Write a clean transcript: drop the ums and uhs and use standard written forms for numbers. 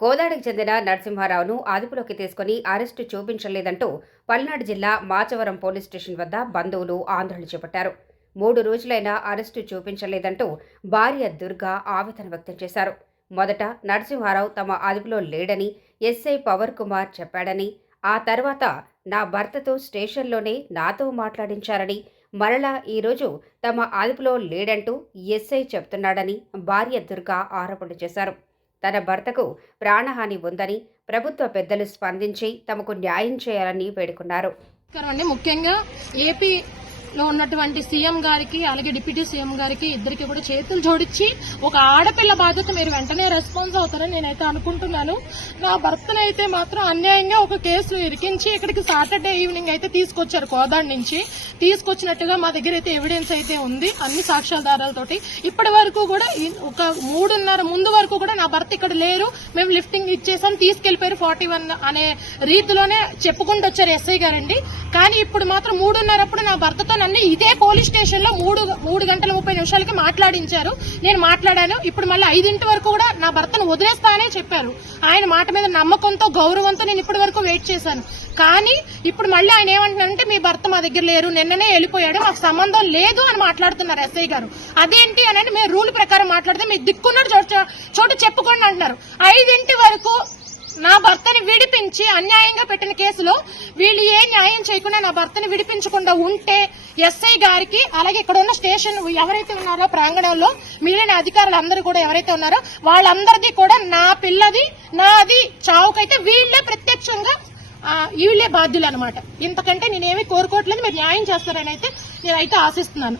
కోదాడకు చెందిన నరసింహారావును అదుపులోకి తీసుకుని అరెస్టు చూపించలేదంటూ పల్నాడు జిల్లా మాచవరం పోలీస్ స్టేషన్ వద్ద బంధువులు ఆందోళన చేపట్టారు. 3 రోజులైనా అరెస్టు చూపించలేదంటూ భార్య దుర్గా ఆవేదన వ్యక్తం చేశారు. మొదట నరసింహారావు తమ అదుపులో లేడని ఎస్ఐ పవర్ కుమార్ చెప్పాడని, ఆ తర్వాత నా భర్తతో స్టేషన్లోనే నాతో మాట్లాడించారని, మరలా ఈరోజు తమ అదుపులో లేడంటూ ఎస్ఐ చెప్తున్నాడని భార్య దుర్గా ఆరోపణలు చేశారు. తన భర్తకు ప్రాణహాని ఉందని ప్రభుత్వ పెద్దలు స్పందించి తమకు న్యాయం చేయాలని వేడుకున్నారు. ముఖ్యంగా ఏపీలో ఉన్నటువంటి సీఎం గారికి అలాగే డిప్యూటీ సీఎం గారికి ఇద్దరికి కూడా చేతులు జోడించి ఒక ఆడపిల్ల బాధ్యత మీరు వెంటనే రెస్పాన్స్ అవుతారని నేనైతే అనుకుంటున్నాను. నా భర్తనైతే మాత్రం అన్యాయంగా ఒక కేసులో ఇరికించి ఇక్కడికి సాటర్డే ఈవినింగ్ అయితే తీసుకొచ్చారు. కోదాడ నుంచి తీసుకొచ్చినట్టుగా మా దగ్గర అయితే ఎవిడెన్స్ అయితే ఉంది, అన్ని సాక్ష్యాధారాలతోటి. ఇప్పటి వరకు కూడా ఒక 3:30 ముందు వరకు కూడా నా భర్త ఇక్కడ లేరు, మేము లిఫ్టింగ్ ఇచ్చేసాం, తీసుకెళ్లిపోయారు 41 అనే రీతిలోనే చెప్పుకుంటూ వచ్చారు ఎస్ఐ గారండి. కానీ ఇప్పుడు మాత్రం 3:30 నా భర్తతో నన్ను ఇదే పోలీస్ స్టేషన్ లో 3 గంటల 30 నిమిషాలకి మాట్లాడించారు. నేను మాట్లాడాను. ఇప్పుడు మళ్ళీ 5 వరకు కూడా నా భర్తను వదిలేస్తానే చెప్పారు. ఆయన మాట మీద నమ్మకంతో గౌరవంతో నేను ఇప్పటి వరకు వెయిట్ చేశాను. కానీ ఇప్పుడు మళ్ళీ ఆయన ఏమంటున్నారంటే మీ భర్త మా దగ్గర లేరు, నిన్ననే వెళ్ళిపోయాడు, మాకు సంబంధం లేదు అని మాట్లాడుతున్నారు ఎస్ఐ గారు. అదేంటి అని మేము రూల్ ప్రకారం మాట్లాడితే మీరు దిక్కున్న చోటు చెప్పుకోండి అంటున్నారు. 5 వరకు నా భర్తని విడిపించి అన్యాయంగా పెట్టిన కేసులో వీళ్ళు ఏ న్యాయం చేయకుండా నా భర్తని విడిపించకుండా ఉంటే ఎస్ఐ గారికి అలాగే ఇక్కడ ఉన్న స్టేషన్ ఎవరైతే ఉన్నారో ప్రాంగణంలో మిగిలిన అధికారులు అందరూ కూడా ఎవరైతే ఉన్నారో వాళ్ళందరిది కూడా నా పిల్లది నాది చావుకైతే వీళ్లే ప్రత్యక్షంగా వీళ్లే బాధ్యులు అనమాట. ఇంతకంటే నేనేమీ కోరుకోవట్లేదు. మీరు న్యాయం చేస్తారని అయితే నేనైతే ఆశిస్తున్నాను.